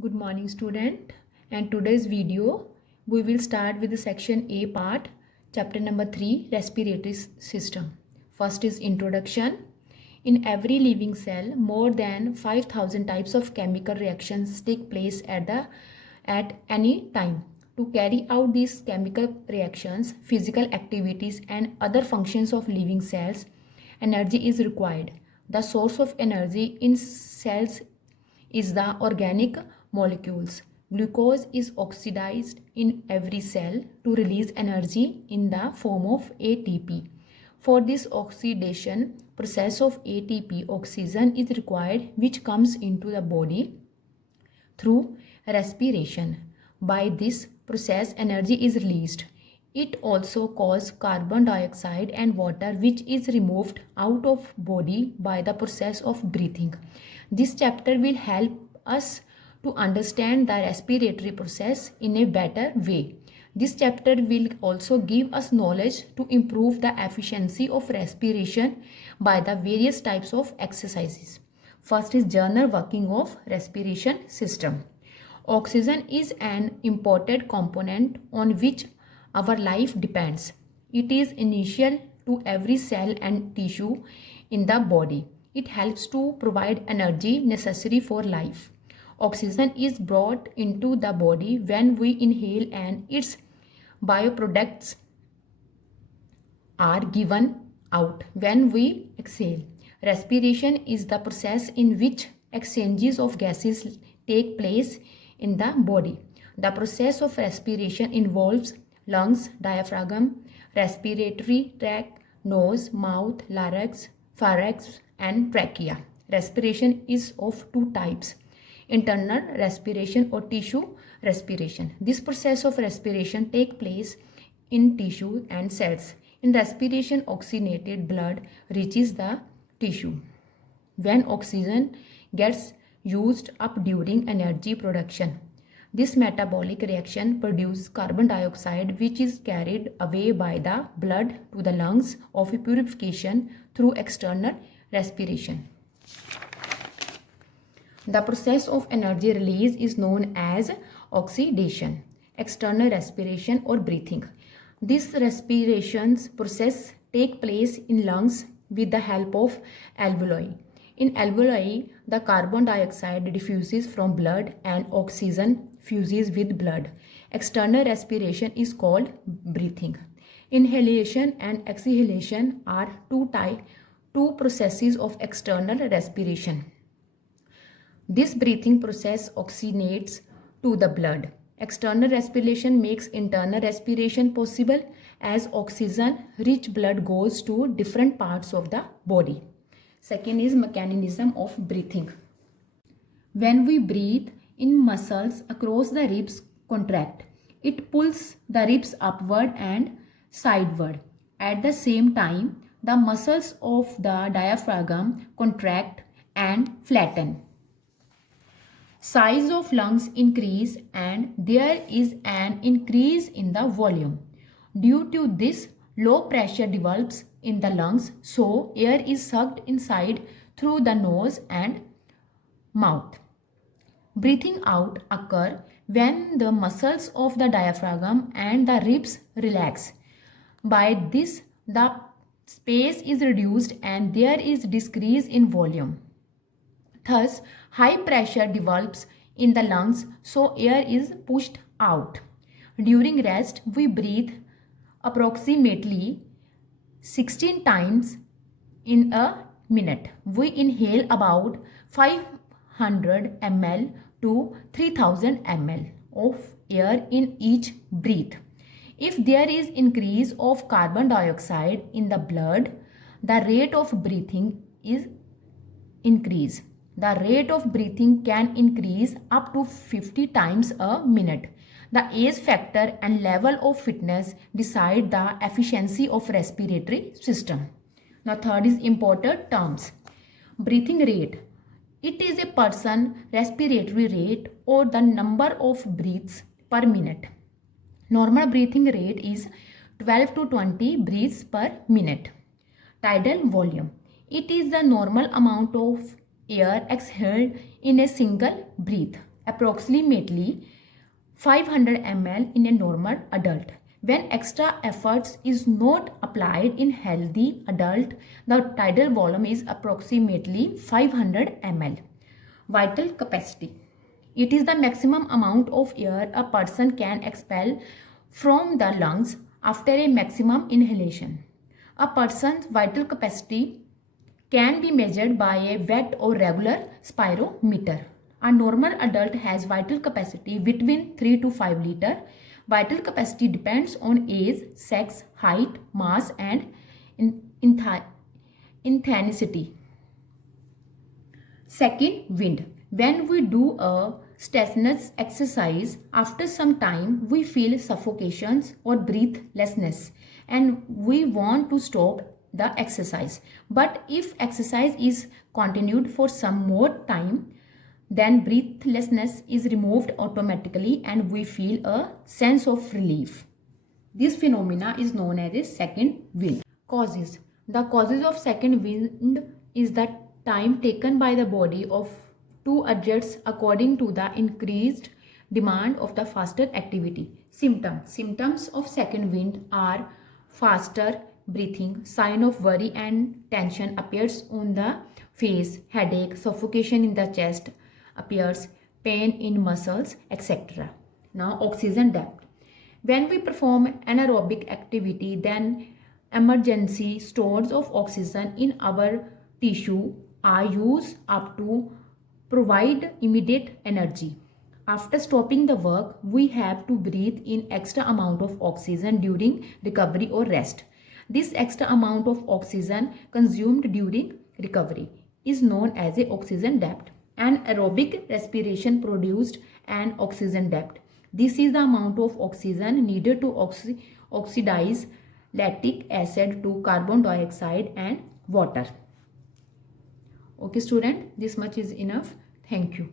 Good morning student, and today's video we will start with the section A part, chapter number 3, respiratory system. First is introduction. In every living cell more than 5000 types of chemical reactions take place at any time. To carry out these chemical reactions, physical activities and other functions of living cells, energy is required. The source of energy in cells is the organic molecules. Glucose is oxidized in every cell to release energy in the form of ATP. For this oxidation process of ATP, oxygen is required, which comes into the body through respiration. By this process, energy is released. It also causes carbon dioxide and water, which is removed out of body by the process of breathing. This chapter will help us to understand the respiratory process in a better way. This chapter will also give us knowledge to improve the efficiency of respiration by the various types of exercises. First is general working of respiration system. Oxygen is an important component on which our life depends. It is essential to every cell and tissue in the body. It helps to provide energy necessary for life. Oxygen is brought into the body when we inhale, and its bioproducts are given out when we exhale. Respiration is the process in which exchanges of gases take place in the body. The process of respiration involves lungs, diaphragm, respiratory tract, nose, mouth, larynx, pharynx, and trachea. Respiration is of two types: internal respiration or tissue respiration. This process of respiration takes place in tissue and cells. In respiration, oxygenated blood reaches the tissue. When oxygen gets used up during energy production, this metabolic reaction produces carbon dioxide, which is carried away by the blood to the lungs of purification through external respiration. The process of energy release is known as oxidation, external respiration or breathing. This respiration process takes place in lungs with the help of alveoli. In alveoli, the carbon dioxide diffuses from blood and oxygen fuses with blood. External respiration is called breathing. Inhalation and exhalation are two processes of external respiration. This breathing process oxygenates to the blood. External respiration makes internal respiration possible as oxygen-rich blood goes to different parts of the body. Second is mechanism of breathing. When we breathe in, muscles across the ribs contract. It pulls the ribs upward and sideward. At the same time, the muscles of the diaphragm contract and flatten. Size of lungs increase and there is an increase in the volume. Due to this, low pressure develops in the lungs, so air is sucked inside through the nose and mouth. Breathing out occurs when the muscles of the diaphragm and the ribs relax. By this, the space is reduced and there is decrease in volume. Thus, high pressure develops in the lungs, so air is pushed out. During rest, we breathe approximately 16 times in a minute. We inhale about 500 ml to 3000 ml of air in each breath. If there is increase of carbon dioxide in the blood, the rate of breathing is increased. The rate of breathing can increase up to 50 times a minute. The age factor and level of fitness decide the efficiency of respiratory system. Now third is important terms. Breathing rate. It is a person's respiratory rate or the number of breaths per minute. Normal breathing rate is 12 to 20 breaths per minute. Tidal volume. It is the normal amount of air exhaled in a single breath. approximately 500 ml in a normal adult. When extra efforts is not applied in healthy adult, the tidal volume is approximately 500 ml. Vital capacity. It is the maximum amount of air a person can expel from the lungs after a maximum inhalation. A person's vital capacity can be measured by a wet or regular spirometer. A normal adult has vital capacity between 3 to 5 liter. Vital capacity depends on age, sex, height, mass and intensity. Second, wind. When we do a strenuous exercise, after some time we feel suffocations or breathlessness and we want to stop the exercise. But if exercise is continued for some more time, then breathlessness is removed automatically and we feel a sense of relief. This phenomena is known as a second wind. Causes. The causes of second wind is the time taken by the body of to adjust according to the increased demand of the faster activity. Symptoms of second wind are faster breathing, sign of worry and tension appears on the face, headache, suffocation in the chest appears, pain in muscles, etc. Now, oxygen depth. When we perform anaerobic activity, then emergency stores of oxygen in our tissue are used up to provide immediate energy. After stopping the work, we have to breathe in extra amount of oxygen during recovery or rest. This extra amount of oxygen consumed during recovery is known as a oxygen debt. Anaerobic respiration produced an oxygen debt. This is the amount of oxygen needed to oxidize lactic acid to carbon dioxide and water. Okay student, this much is enough. Thank you.